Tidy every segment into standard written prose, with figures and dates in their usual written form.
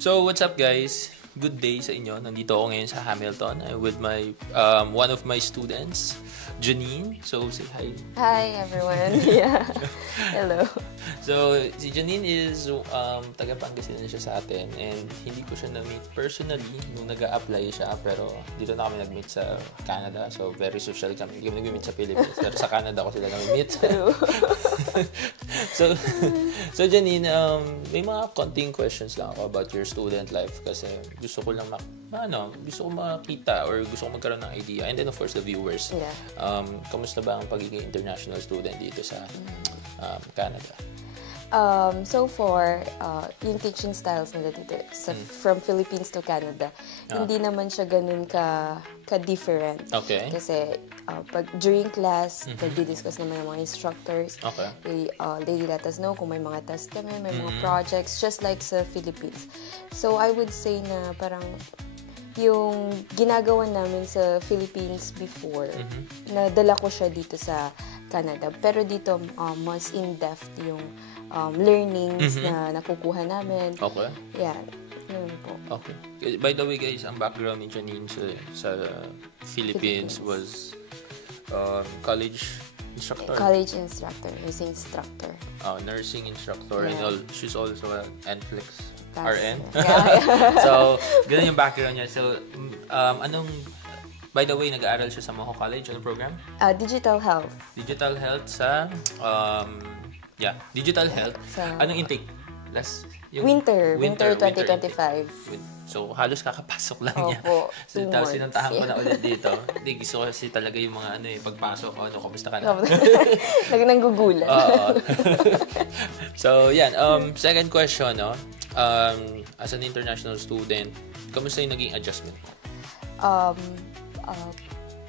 So, what's up guys? Good day sa inyo. Nandito ako ngayon sa Hamilton. I'm with my one of my students, Janine. So, say hi. Hi everyone. Yeah. Hello. So, si Janine is taga Pangasinan siya sa atin and hindi ko siya na-meet personally nung nag-a-apply siya pero dito na kami nag-meet sa Canada. So, very social kami. Hindi kami nag-meet sa Philippines pero sa Canada ko sila nag-meet. So Janine, may mga konting questions lang ako about your student life kasi gusto ko lang gusto ko makita or gusto ko magkaroon ng idea. And then of course the viewers. Yeah. Kamusta ba ang pagiging international student dito sa Canada? So far, yung teaching styles nila dito, from Philippines to Canada, hindi naman siya ganun ka-different. Okay. Kasi pag during class, nagdi-discuss naman yung mga instructors. Okay. They let us know kung may mga test kami, may mga projects, just like sa Philippines. So I would say na parang yung ginagawa namin sa Philippines before, nadala ko siya dito sa Canada. Pero dito, mas in-depth yung learnings na nakukuha namin. Okay. Yeah, yun po. Okay. By the way guys, ang background ni Janine sa Philippines was college instructor. College instructor, nursing instructor. Nursing instructor, Yeah. and she's also an NFLX That's RN. Yeah. So, ganun yung background niya. So, by the way, nag-aaral siya sa Moho College. Anong program? Digital health. Digital health sa, digital health. Anong intake? Winter 2025. So, halos kakapasok lang niya. Opo, So, 2 tapos months. sinuntahan ko na ulit dito. Hindi, gusto ko kasi talaga yung mga pagpasok ko, kamusta ka na? Lagi nang gugulat. So, yan. Second question, no? As an international student, kamusta yung naging adjustment mo?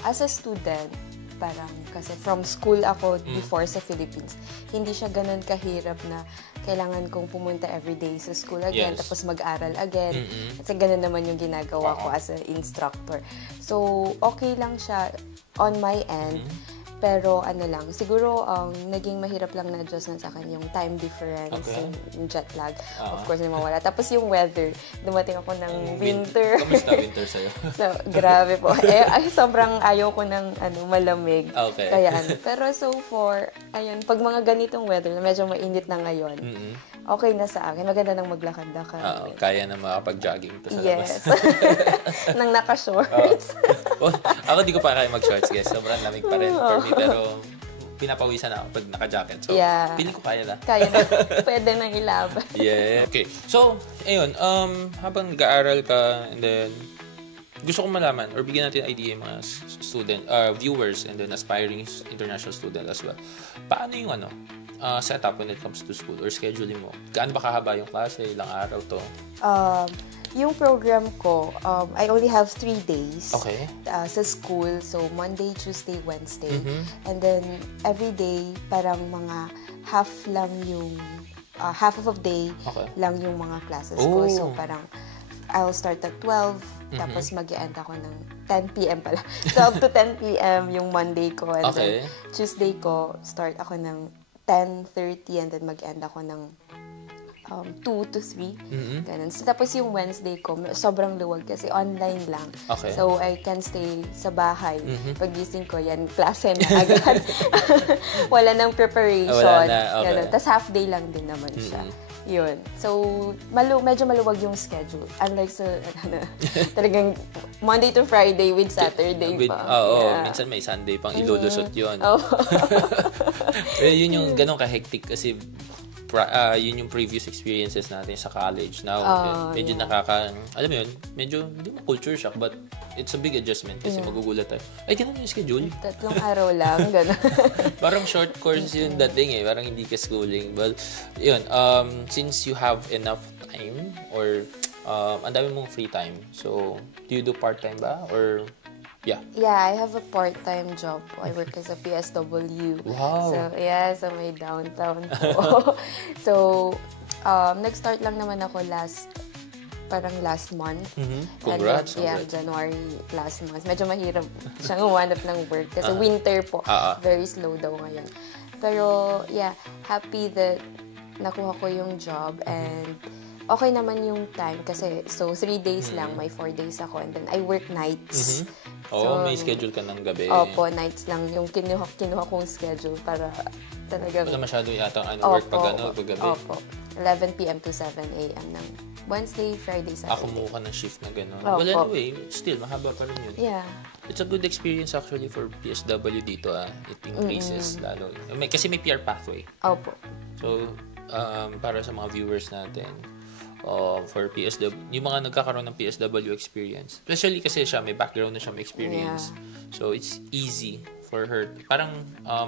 As a student, parang kasi from school ako before sa Philippines, hindi siya ganun kahirap na kailangan kong pumunta everyday sa school again, Yes. tapos mag-aral again. Kasi ganun naman yung ginagawa ko as an instructor. So, okay lang siya on my end. Pero siguro naging mahirap lang na adjustment sa akin yung time difference, Okay. yung jet lag. Of course, hindi mawala. Tapos yung weather, dumating ako ng winter. Kamusta winter sa'yo? So, grabe po. Sobrang ayaw ko ng malamig. Okay. Kaya pero so far, ayun, pag mga ganitong weather, na medyo mainit na ngayon, okay na sa akin. Maganda nang maglakad-lakad. Kaya na makapag-jogging to sa labas. Yes. Nang naka-shorts. Ako di ko pa kaya mag-shorts, guys. Sobrang lamig pa rin for me. Pero pinapawisan ako pag naka-jacket. So, Yeah. feeling ko kaya na. Kaya na. Pwede nang ilaban. Yeah. Okay. So, ayun. Habang nag-aaral ka, and then, gusto kong malaman, or bigyan natin idea yung mga viewers, and then aspiring international student as well. Paano yung setup when it comes to school or scheduling mo? Gaano ba kahaba yung klase? Ilang araw to? Yung program ko, I only have 3 days Okay. sa school. So, Monday, Tuesday, Wednesday. And then, every day, parang mga half lang yung, half of a day Okay. lang yung mga classes ko. Oh. So, parang, I'll start at 12, tapos mag-e-end ako ng 10 p.m. pala. 12 to 10 p.m. yung Monday ko. And Okay. then, Tuesday ko, start ako ng 10:30 and then mag-end ako ng 2 to 3. Ganun. So, tapos yung Wednesday ko, sobrang luwag kasi online lang. Okay. So, I can stay sa bahay. Pagising ko, yan, klase na agad. Wala nang preparation. Wala na, okay. Ganun. Tapos half day lang din naman siya. Yun. So, medyo maluwag yung schedule. Unlike sa, talagang Monday to Friday with Saturday pa. Yeah. Minsan may Sunday pang ilulusot yun. Yun yung ganun ka-hectic kasi yun yung previous experiences natin sa college. Now, medyo alam mo yun, medyo, hindi mo culture shock, but it's a big adjustment kasi magugulat tayo. Ay, ganun yung schedule. 3 araw lang, gano'n. Parang short course yun dating parang hindi ka schooling. But, yun, since you have enough time, or ang dami mong free time, so, do you do part-time ba? Or, yeah, I have a part-time job. I work as a PSW. Wow. So, so may downtown po. So, nag-start lang naman ako last month. Congrats. And January last month. Medyo mahirap siyang humanap ng work kasi winter po. Very slow daw ngayon. Pero, happy that nakuha ko yung job and okay naman yung time kasi so 3 days lang, may 4 days ako and then I work nights. May schedule ka ng gabi. Opo, nights lang yung kinuha kong schedule para talaga. Wala masyado yata work pag gabi. Opo. 11 p.m. to 7 a.m. ng Wednesday, Friday, Saturday. Ako mo ka ng shift na gano'n. Well, anyway, still, mahaba pa rin yun. Yeah. It's a good experience actually for PSW dito. It increases lalo. Kasi may PR pathway. Opo. So, para sa mga viewers natin, for PSW, yung mga nagkakaroon ng PSW experience, especially kasi siya, may background na siya, may experience. Yeah. So, it's easy for her. Parang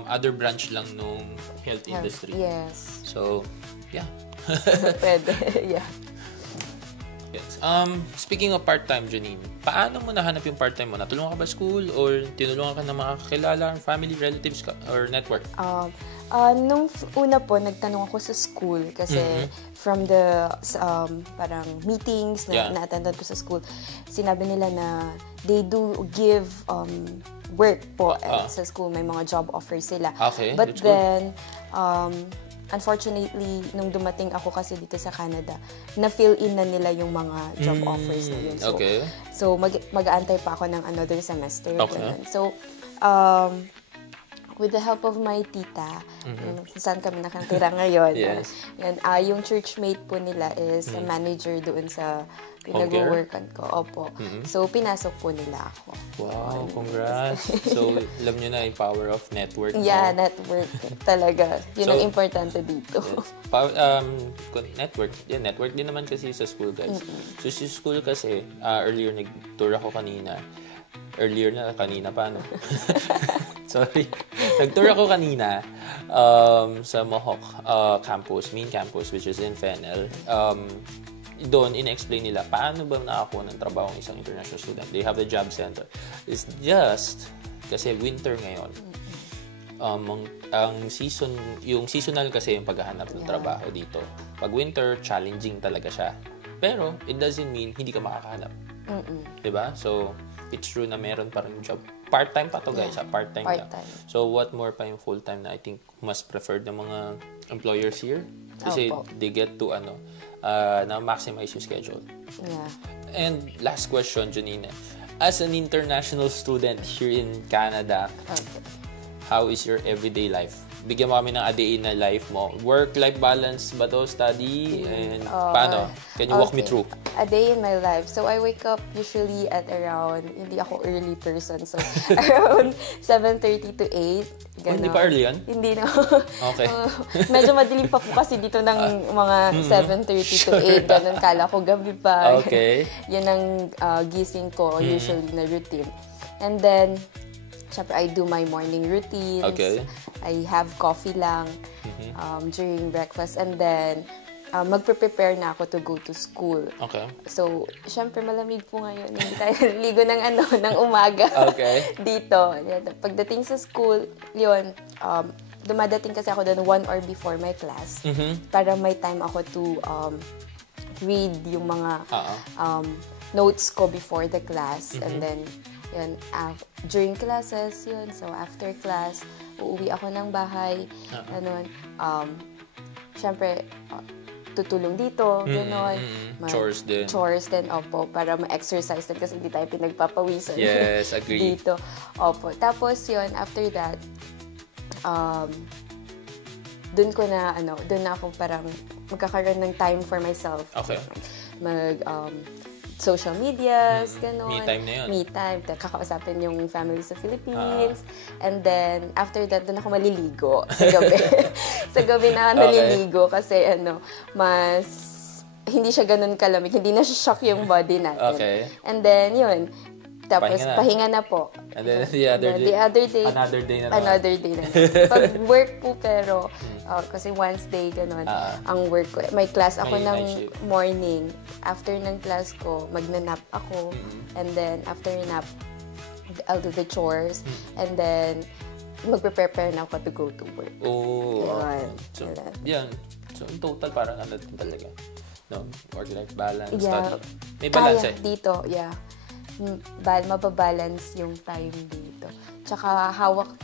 other branch lang nung health industry. Yes. So, yeah. Pwede, yeah. Yes. Speaking of part-time, Janine, paano mo nahanap yung part-time mo? Natulungan ka ba school or tinulungan ka ng mga kakilala, family, relatives or network? Nung una po, nagtanong ako sa school kasi from the parang meetings na na-attendan ko sa school, sinabi nila na they do give work po sa school. May mga job offers sila. Okay, but then, unfortunately, nung dumating ako kasi dito sa Canada, na-fill in na nila yung mga job offers na yun. So, mag-aantay pa ako ng another semester. Okay. So, with the help of my tita, saan kami nakatira ngayon, yung churchmate po nila is a manager doon sa pinag-workan ko. Opo. So, pinasok po nila ako. Wow, congrats. So, alam nyo na yung power of network. Yeah, network. Talaga. Yun ang importante dito. Network. Yeah, network din naman kasi sa school, guys. So, sa school kasi, earlier nag-tour ako kanina. Earlier na, kanina pa, no? Sorry. Nag-tour ako kanina sa Mohawk campus, main campus, which is in Fennel. Doon, in-explain nila paano ba nakakuha ng trabaho ng isang international student. They have the job center. It's just, kasi winter ngayon, ang season, yung seasonal kasi yung paghahanap ng trabaho dito. Pag winter, challenging talaga siya. Pero, it doesn't mean hindi ka makakahanap. Diba? So, it's true na meron pa rin job. Part-time pa to guys, part-time lang. So, what more pa yung full-time na I think mas preferred ng mga employers here? Kasi they get to na maximize your schedule. Yeah. And last question, Janine. As an international student here in Canada, how is your everyday life? Bigyan mo kami ng a day in a life mo. Work-life balance ba to? Study? And paano? Can you walk me through? A day in my life. So, I wake up usually at around, hindi ako early person. So, around 7:30 to 8. Oh, hindi pa early yan? Hindi na. Okay. Medyo madilim pa po kasi dito ng mga 7:30 to 8. Ganun, kala ko gabi pa. Okay. Yan ang gising ko usually na routine. And then, syempre, I do my morning routines. Okay. I have coffee lang during breakfast. And then, magpe-prepare na ako to go to school. Okay. So, syempre, malamig po ngayon. Hindi tayo ligo ng umaga. Okay. Dito. Pagdating sa school, yun, dumadating kasi ako doon 1 hour before my class. Para may time ako to read yung mga notes ko before the class. And then, yun, during classes, yun. So, after class, uuwi ako ng bahay. Siyempre, tutulong dito, gano'n. Chores din. Chores din, opo. Para ma-exercise din kasi hindi tayo pinagpapawisan. Yes, agree. Dito. Opo. Tapos, yun, after that, doon na ako parang magkakaroon ng time for myself. Okay. Social medias, gano'n. Me time na yun. Me time. Kakausapin yung family sa Philippines. And then, after that, doon ako maliligo sa gabi. Sa gabi na naliligo kasi mas hindi siya ganun kalamig. Hindi na siya shock yung body natin. Okay. And then, yun. Tapos, pahinga na po. And then, the other day. Another day na naman. Another day na naman. Pag work po, pero, kasi Wednesday, gano'n, ang work ko. May class ako ng morning. After ng class ko, magnanap ako. And then, after nap, I'll do the chores. And then, magpe-prepare na ako to go to work. Oh. Yun. So, yan. So, in total, parang din talaga. No? Work-life balance, study. May balance dito, mababalance yung time dito. Tsaka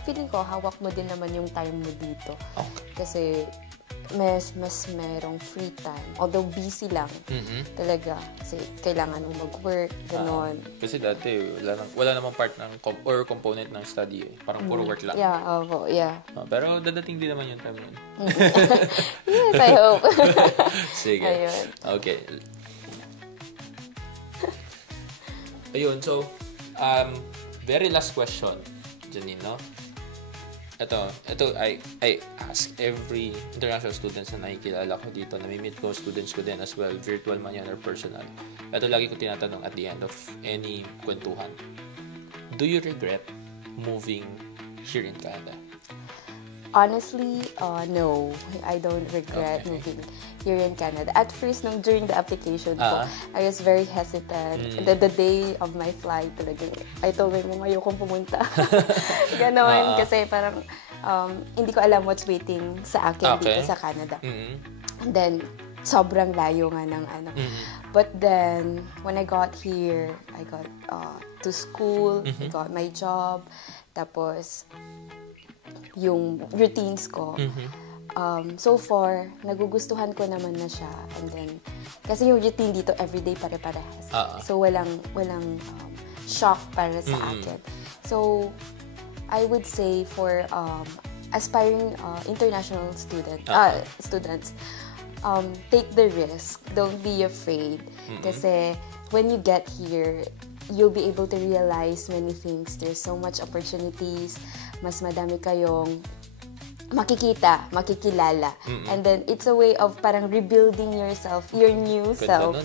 feeling ko, hawak mo din naman yung time mo dito. Okay. Kasi, mas merong free time. Although busy lang talaga. Kasi kailangan mo mag-work, ganon. Kasi dati, wala namang part ng or component ng study eh. Parang puro work lang. Yeah, yeah. Pero dadating din naman yung time yun. Yes, I hope. Sige. Ayun. Okay. Ayun, so, very last question, Janine, no? Ito, I ask every international students na nakikilala ko dito, namimit ko students ko din as well, virtual man yan or personal. Ito lagi ko tinatanong at the end of any kwentuhan. Do you regret moving here in Canada? Honestly, no. I don't regret moving here in Canada. At first, during the application ko, I was very hesitant. The day of my flight, talagang, I told my mom, ayokong pumunta. Ganon, kasi parang, hindi ko alam what's waiting sa akin dito sa Canada. And then, sobrang layo nga ng ano. But then, when I got here, I got to school, I got my job, tapos, yung routines ko. So far, nagugustuhan ko naman na siya. And then, kasi yung routine dito, everyday pare-parehas. So, walang shock para sa akin. So, I would say for aspiring international students, take the risk. Don't be afraid. Kasi, when you get here, you'll be able to realize many things. There's so much opportunities. Mas madami kayong makikita, makikilala. And then, it's a way of parang rebuilding yourself, your new self.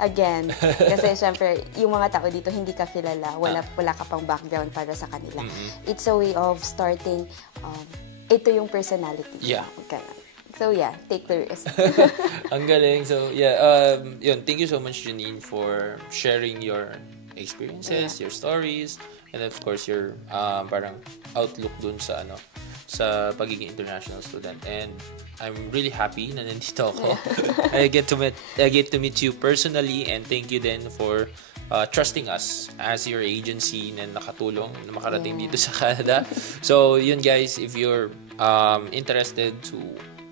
Again. Kasi, syempre, yung mga tao dito, hindi ka kilala. Wala ka pang background para sa kanila. It's a way of starting, ito yung personality. Yeah. Okay. So, yeah, take the risk. Ang galing. So, yeah, yun, thank you so much, Janine, for sharing your experiences, your stories, and of course your parang outlook dun sa sa pagiging international student. And I'm really happy na nandito ako. I get to meet you personally, and thank you then for trusting us as your agency na nakatulong na makarating dito sa Canada. So yun guys, if you're interested to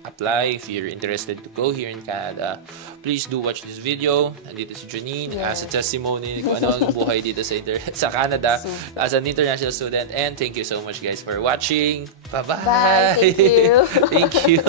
apply, if you're interested to go here in Canada, please do watch this video. Nandito si Janine as a testimony kung ano ang buhay dito sa Canada as an international student. And thank you so much guys for watching. Bye-bye. Bye. Thank you. Thank you.